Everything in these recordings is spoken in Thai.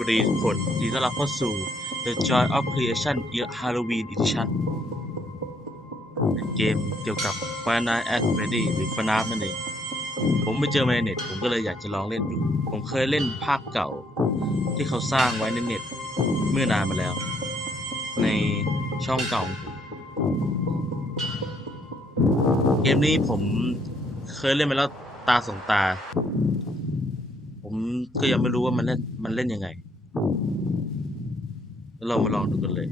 สวัสดีทุกคนยินดีต้อนรับเข้าสู่ The Joy of Creation Year Halloween Edition เป็นเกมเกี่ยวกับ Five Nights at Freddy หรือ FNAF นั่นเอง ผมไปเจอมาในเน็ต ผมก็เลยอยากจะลองเล่นดู ผมเคยเล่นภาคเก่า ที่เขาสร้างไว้ในเน็ต เมื่อนานมาแล้ว ในช่องเก่า เกมนี้ผมเคยเล่นมาแล้วตาสองตา ผมก็ยังไม่รู้ว่ามันเล่นมันเล่นยังไง แล้วเรามาลองดูกันเลย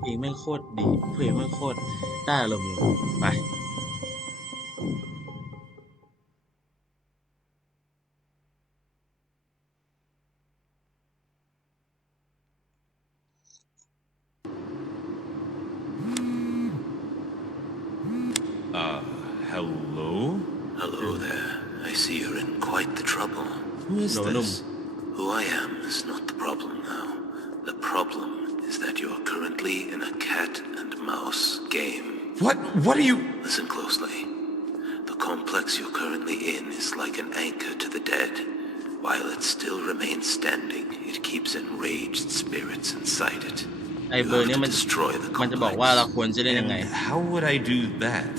เพลงไม่งโคตรดี เพลงไม่งโคตรได้อารมณ์เลยไป The complex you're currently in is like an anchor to the dead. While it still remains standing, it keeps enraged spirits inside it. ไอเบอร์เนี้ยมัน destroy the มันจะบอกว่า complex. เราควรจะเล่นยังไง And how would I do that?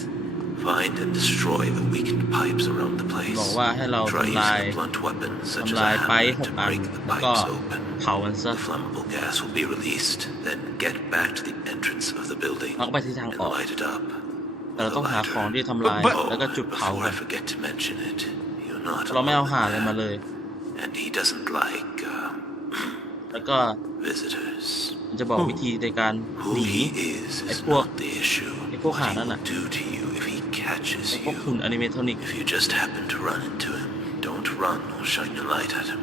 Find and destroy the weakened pipes around the place. บอกว่าให้เรา Try ทำลาย using a blunt weapon such as ทำลาย a ไป hammer ห to กอัน break the แล้วก็ pipes open. เผามันซะ The flammable gas will be released, then get back to the entrance of the building เราก็ไปที่ทาง and ออก light it up. แต่เราต้องหา The ของ latter- ที่ทำลาย But- แล้วก็จุดเผา Before กั I น forget to mention it, you're not เราไม่เอา alone หาอะไรมา there, เลย and he doesn't like uh, แล้วก็ visitors. มันจะบอกวิธีในการ Who หนี he is Ay, is po- not the issue. ay, po What he hana na. will do to you if he catches ไอ้พวก you. หุ่นอนิเมทรอนิก If you just happen to run into him, don't run or shine your light at him.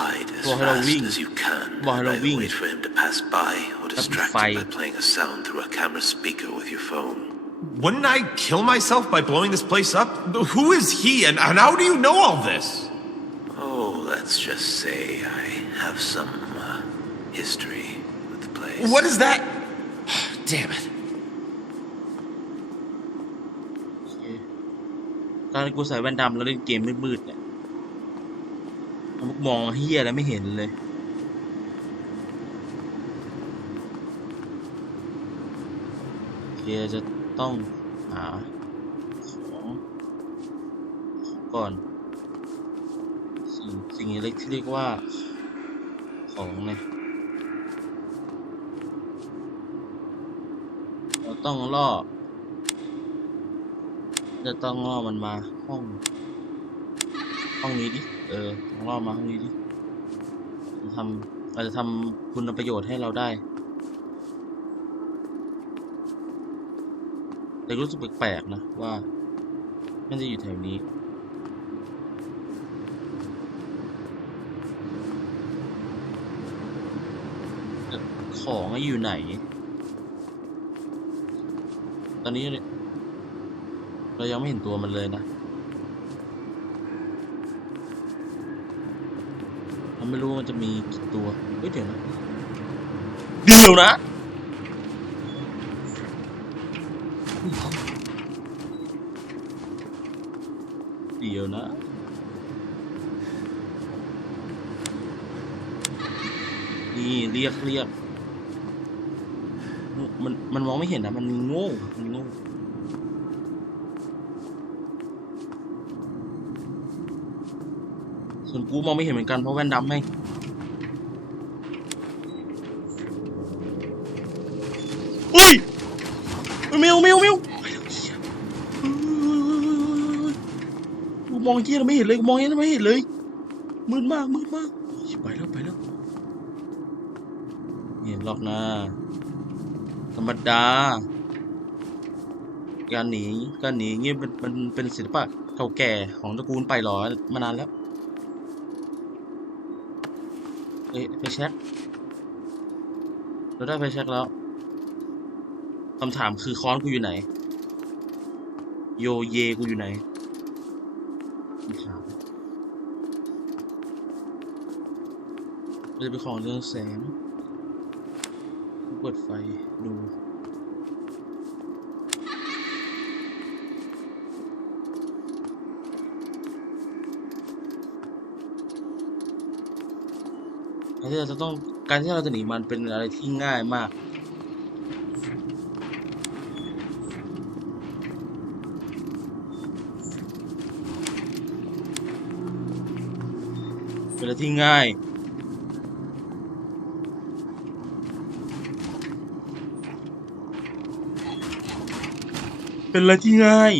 Hide as บอกให้เรา fast วิ่ง as you can. บอกให้เรา Either วิ่ง wait for him to pass by or แล้วปิด distract ไฟ him by playing a sound through a camera speaker with your phone. Wouldn't I kill myself by blowing this place up? Who is he, and, and how do you know all this? Oh, let's just say I have some uh, history with the place. What is that? Damn it. โอเคตอนนนกูใส่แว่นดำแล้วเล่นเกมมืดๆเนี่ยมุกมองเฮียอะไรไม่เห็นเลย โอเคจะ ต้องหาของก่อน สิ่งสิ่งเล็กที่เรียกว่าของเนี่ยเราต้องล่อ จะต้องล่อมันมาห้อง ห้องนี้ดิ เออต้องล่อมาห้องนี้ดิจะทำอาจจะทำคุณประโยชน์ให้เราได้ แต่ รู้สึกแปลกๆนะว่า มันจะอยู่แถวนี้ ของอยู่ไหน ตอนนี้เนี่ยเรายังไม่เห็นตัวมันเลยนะเราไม่รู้ว่ามันจะมีกี่ตัว เฮ้ยเดี๋ยวนะ เดี๋ยวนะ เดี๋ ยวนะ นี่เรียกเรียกมันมันมองไม่เห็นนะ มันโง่มันโง่ส่วนกูมองไม่เห็นเหมือนกันเพราะแว่นดำแม่งอุ้ยแมวแมวแมว มองเยี่ยไม่เห็นเลยมองเยี่ยไม่เห็นเลย มืดมากมืดมากไปแล้วไปแล้วเห็นหรอกนะธรรมดา การหนีการหนีเงี้ยมันมันเป็นศิลปะเก่าแก่ของตระกูลไปหลอมานานแล้ว เอ้ไฟแช็กเราได้ไฟแช็กแล้วคำถามคือค้อนกูอยู่ไหน โยเยกูอยู่ไหน เะครัจะไปขอเรื่องแสงเปิดไฟดูการที่เราจะต้องการที่เราจะหนีมันเป็นอะไรที่ง่ายมาก เป็นอะไรที่ง่าย เป็นอะไรที่ง่าย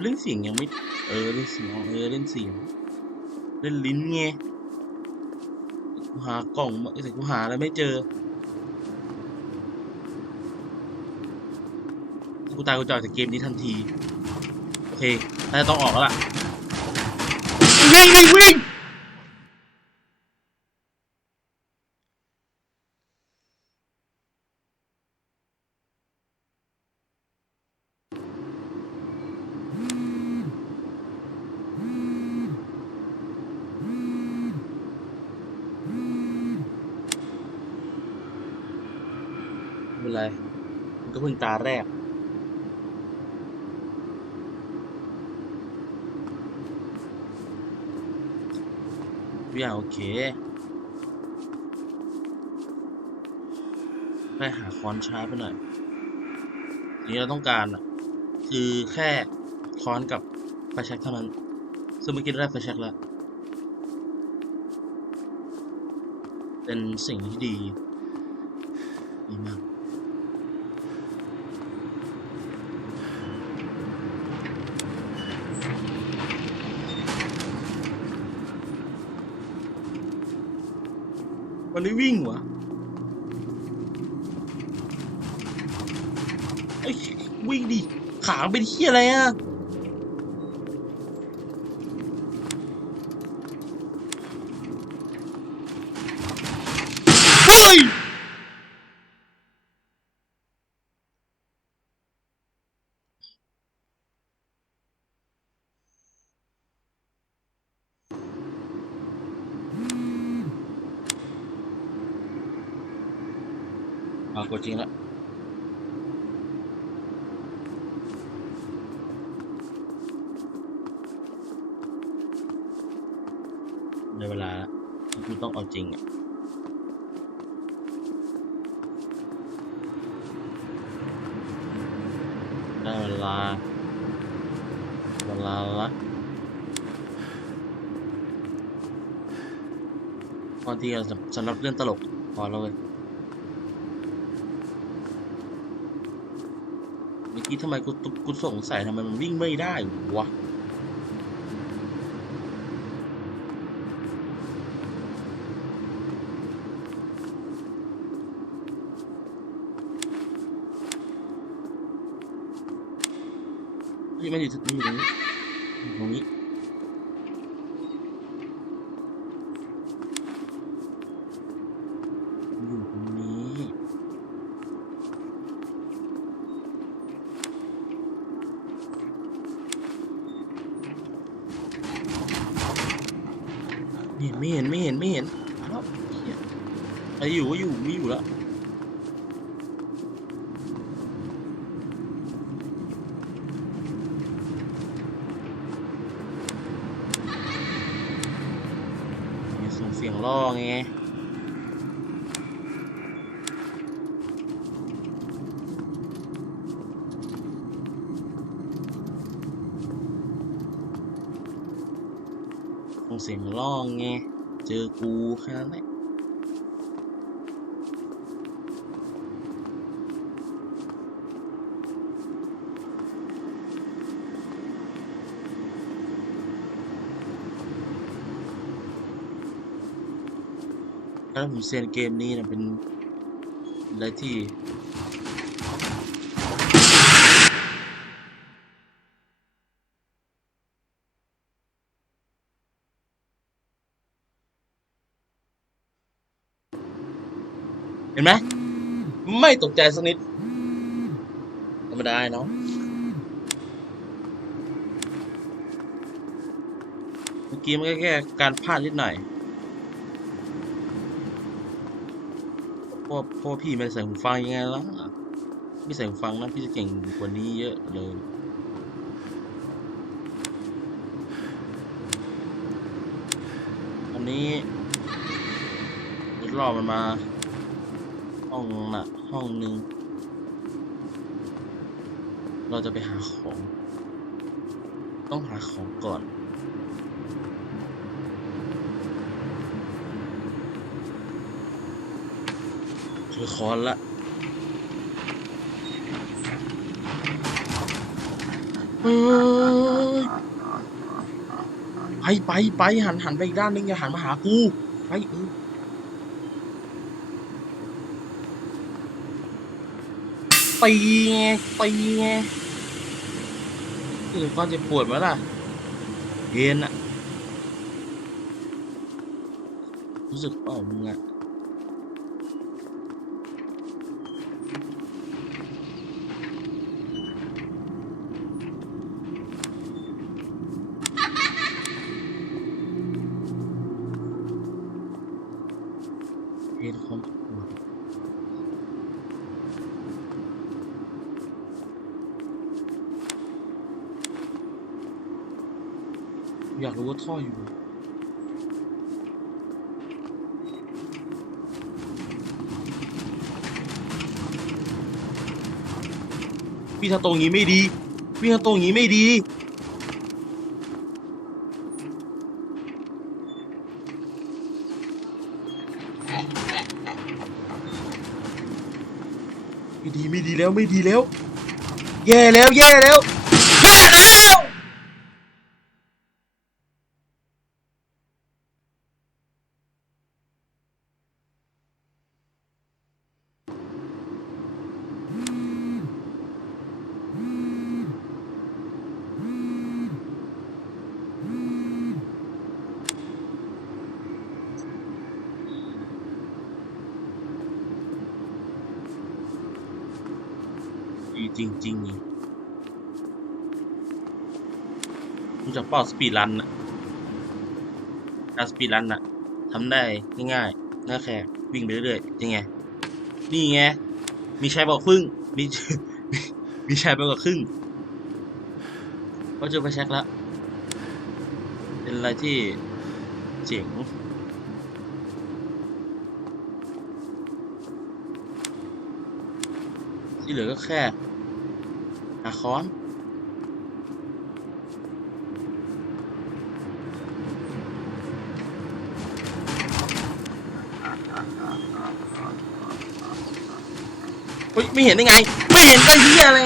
เล่นเสียงยังไม่ เออเล่นเสียง เออเล่นเสียง เล่นลิ้นไงกูหากล่องมาแต่กูหาอะไรไม่เจอ กูตายกูจอยจากเกมนี้ทันที โอเคน่าจะต้องออกแล้วล่ะ วิ่งวิ่งวิ่งไม่เป็นไรมันก็เพิ่ง ตาแรก ทุกอย่างโอเค แค่หาค้อนช้าไปหน่อยสิ่งที่เราต้องการอะ คือแค่ค้อนกับไฟแช็กเท่านั้น ซึ่งเมื่อกี้เราได้ไฟแช็กแล้ว เป็นสิ่งที่ดีดีมาก ได้วิ่งวะไอ้วิ่งดิ ขาเป็นเฮียอะไรอะ ดจริงแล้วในเวลาแล้วกูต้องเอาจริงอะได้เวลา เวลาละพอที่เราสำหรับเรื่องตลก พอแล้วเลย เมื่อ กี้ทำไมกูกูสงสัยทำไมมันวิ่งไม่ได้วะที่มันอยู่ตรงนี้อยู่ตรงนี้ อยู่ตรงนี้ ไม่เห็นไม่เห็นไม่เห็นไม่เห็นอะไรอยู่ก็อยู่ไม่อยู่แล้วเนี่ยส่งเสียงล่อไง ส่งเสียงล่องไง เจอกูแค่นั้นแหละถ้าผมเซียนเกมนี้นะเป็นอะไรที่ นไหมไม่ตกใจสักนิด ธรรมดาเนาะเมื่อกี้มันแค่การพลาดนิดหน่อยพราะเพราพี่ไม่ใส่หูฟังยังไงล่ะไม่ใส่หูฟังนะพี่จะเก่งกว่านี้เยอะเลยอันนี้รอบมันมา ห้องน่ะห้องหนึ่งเราจะไปหาของ ต้องหาของก่อนเจอคอนละไปไปไปหันหันไปอีกด้านนึงอย่าหันมาหากู ไปเออ ตีไงตีไงคือความเจ็บปวดไหมล่ะ เย็นอะรู้สึกเปล่ามึงอะเพนความปวด อยากรู้ว่าท่ออยู่พี่ถ้าตรงนี้ไม่ดีพี่ถ้าตรงนี้ไม่ดีไม่ดีไม่ดีแล้วไม่ดีแล้ว แย่แล้วแย่แล้ว ริงๆรู้จักเป้าสปีดรันอะการสปีดรันอะทำได้ง่ายๆง่าแค่วิ่งไปเรื่อยๆยังไง นี่ไง มีชายบอกครึ่ง มี มีชายไปกว่าครึ่งก็เจอไฟแช็กแล้วเป็นอะไรที่เจ๋งที่เหลือก็แค่ หาค้อน เฮ้ย ไม่เห็นได้ไง ไม่เห็นก็เฮียอะไร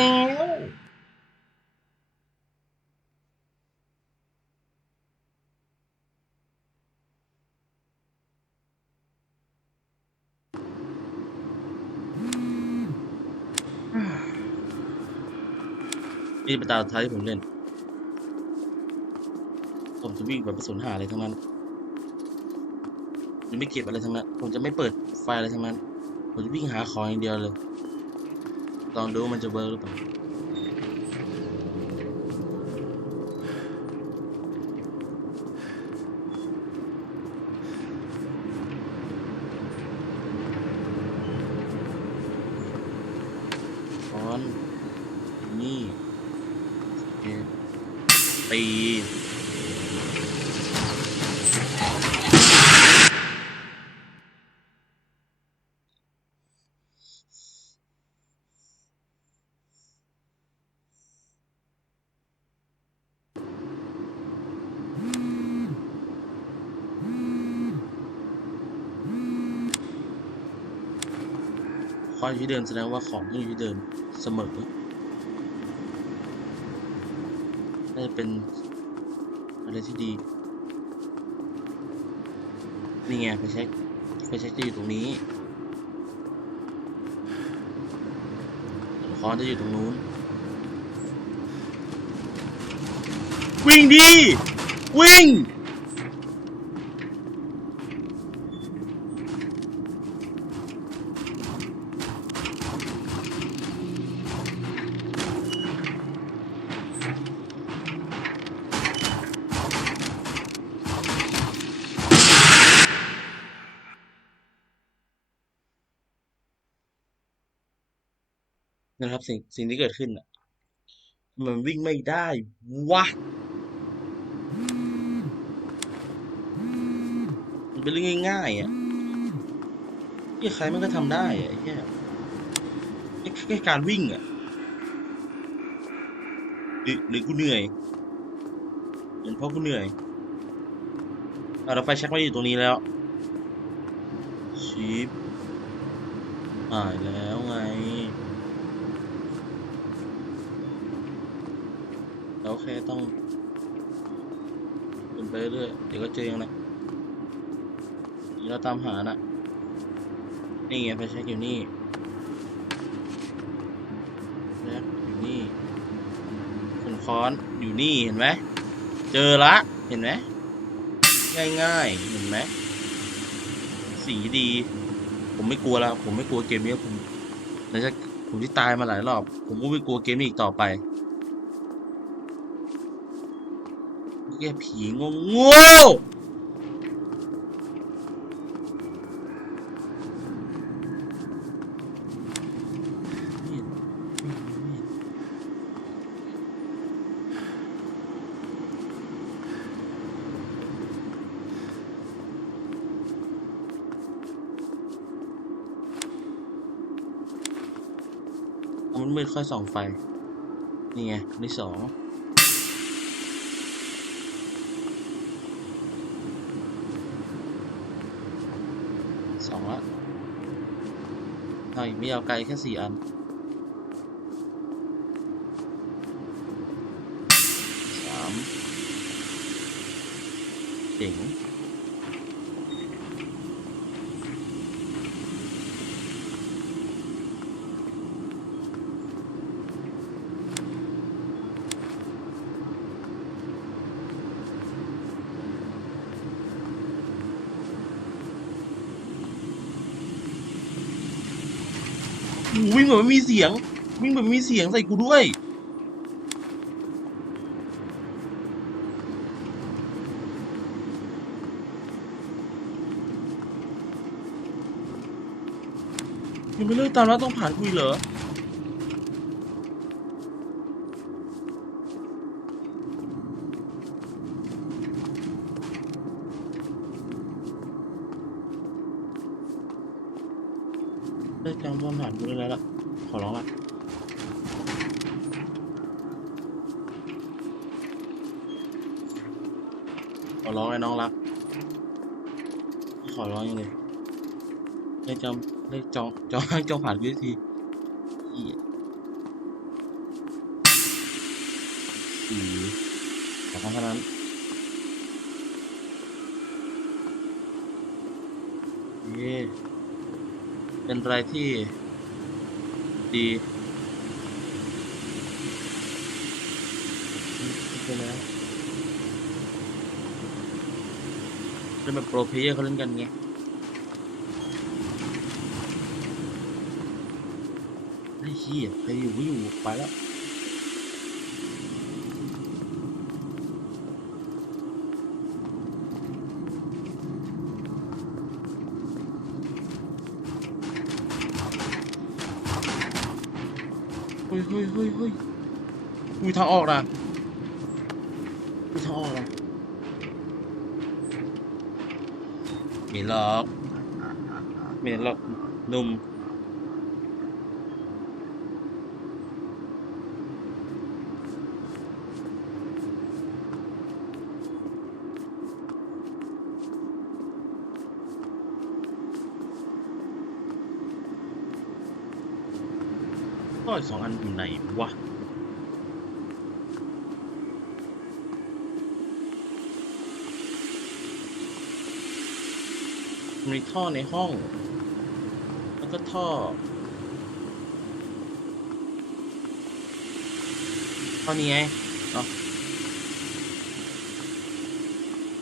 นี่เป็นตาท้ายที่ผมเล่น ผมจะวิ่งแบบไปสนหาอะไรทั้งนั้นจะไม่เก็บอะไรทั้งนั้น ผมจะไม่เปิดไฟอะไรทั้งนั้น ผมจะวิ่งหาของอย่างเดียวเลย ลองดูว่ามันจะเวิร์กหรือเปล่า ค้อน นี่โอเค ตีคอนอยู่ที่เดิมแสดงว่าของต้องอยู่ที่เดิมเสมอ น่าจะเป็นอะไรที่ดี นี่ไงไฟแช็กไฟแช็กจะอยู่ตรงนี้ค้อนจะอยู่ตรงนู้น วิ่งดี วิ่ง นะครับ สิ่งสิ่งที่เกิดขึ้นอะ มันวิ่งไม่ได้วะมันเป็นเรื่องง่ายๆอะที่ใครมันก็ทำได้อะแค่แค่การวิ่งอะหรือกูเหนื่อยเป็นเพราะกูเหนื่อยเอาเราไฟแช็กมาอยู่ตรงนี้แล้วชิปหายแล้วไง เรา แค่ต้องเดินไปเรื่อยเดี๋ยวก็เจอเองแหละนี่เราตามหาน่ะ นี่ไงไฟแช็กอยู่นี่แช็กอยู่นี่ส่วนค้อนอยู่นี่เห็นไหมเจอละ เห็นไหมง่ายๆ เห็นไหมสีดี ผมไม่กลัวแล้ว ผมไม่กลัวเกมนี้ผมหลังจากผมที่ตายมาหลายรอบ ผมก็ไม่กลัวเกมนี้อีกต่อไป แกผีงงโง่มันมืดค่อยส่องไฟ นี่ไงนี่สอง สองละ ทางอีกไม่เอาไกลแค่สี่อันสามเจ๋ง หวิ่งแบบไม่มีเสียง วิ่งแบบไม่มีเสียงใส่กูด้วยยังไม่เลิกตามแล้วต้องผ่านคุยเหรอ เลิกตามต้องผ่านคุยแล้วล่ะ ขอร้องละ ของไอ้น้องรัก ขอร้องอยังเลยเลขจำเลขจองจองจองผ่านวิธีสี่สองครั้งเท่านั้นเย่เป็นอะไรที่ดีไปแล้วเป็ นแบบโปรเพเยอร์เขาเล่นกันไงไอ้เหี้ยใครอยู่ก็อยู่ไปแล้วเฮ้ยเฮ้ยเฮ้ยเฮ้ยมีทางออกนะมีทางออกนะไมี หรอก ไมีหรอกหนุ่มก็อีกสองอันอยู่ไหนวะ มีท่อในห้อง แล้วก็ท่อท่อนี้ไงเอ๋อ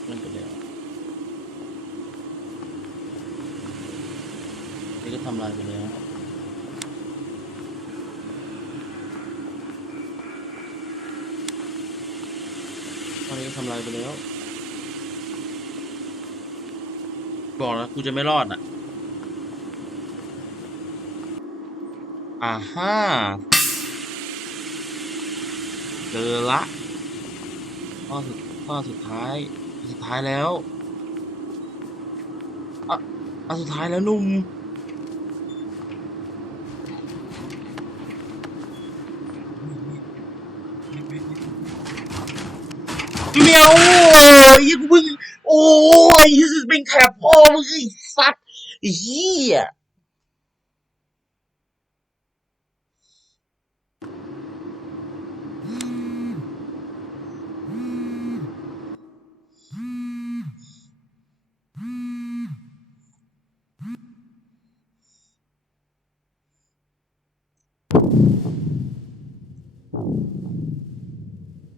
นั่นก็เดี๋ยวนี่ก็ทำลายไปแล้วตอนนี้ทำลายไปแล้ว บอกแล้วกูจะไม่รอดอะอ่าฮ่าเจอละข้อสุดข้อสุดท้าย สุดท้ายแล้วอะอะสุดท้ายแล้วนุ่ม โอ้ยยี่สิเป็นแถบพ่อมึงไอ้สัตว์เฮีย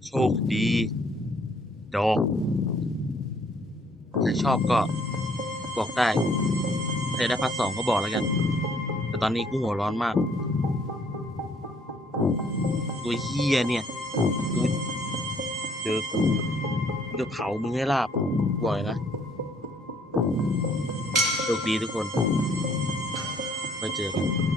โชคดี ดอก ถ้าชอบก็บอกได้ถ้าอยากได้พาร์ทสองก็บอกแล้วกัน แต่ตอนนี้กูหัวร้อนมาก ตัวเฮียเนี่ยกูเจอกูกูจะเผามึงให้ลาบบ่อยนะโชคดีทุกคนไว้เจอกัน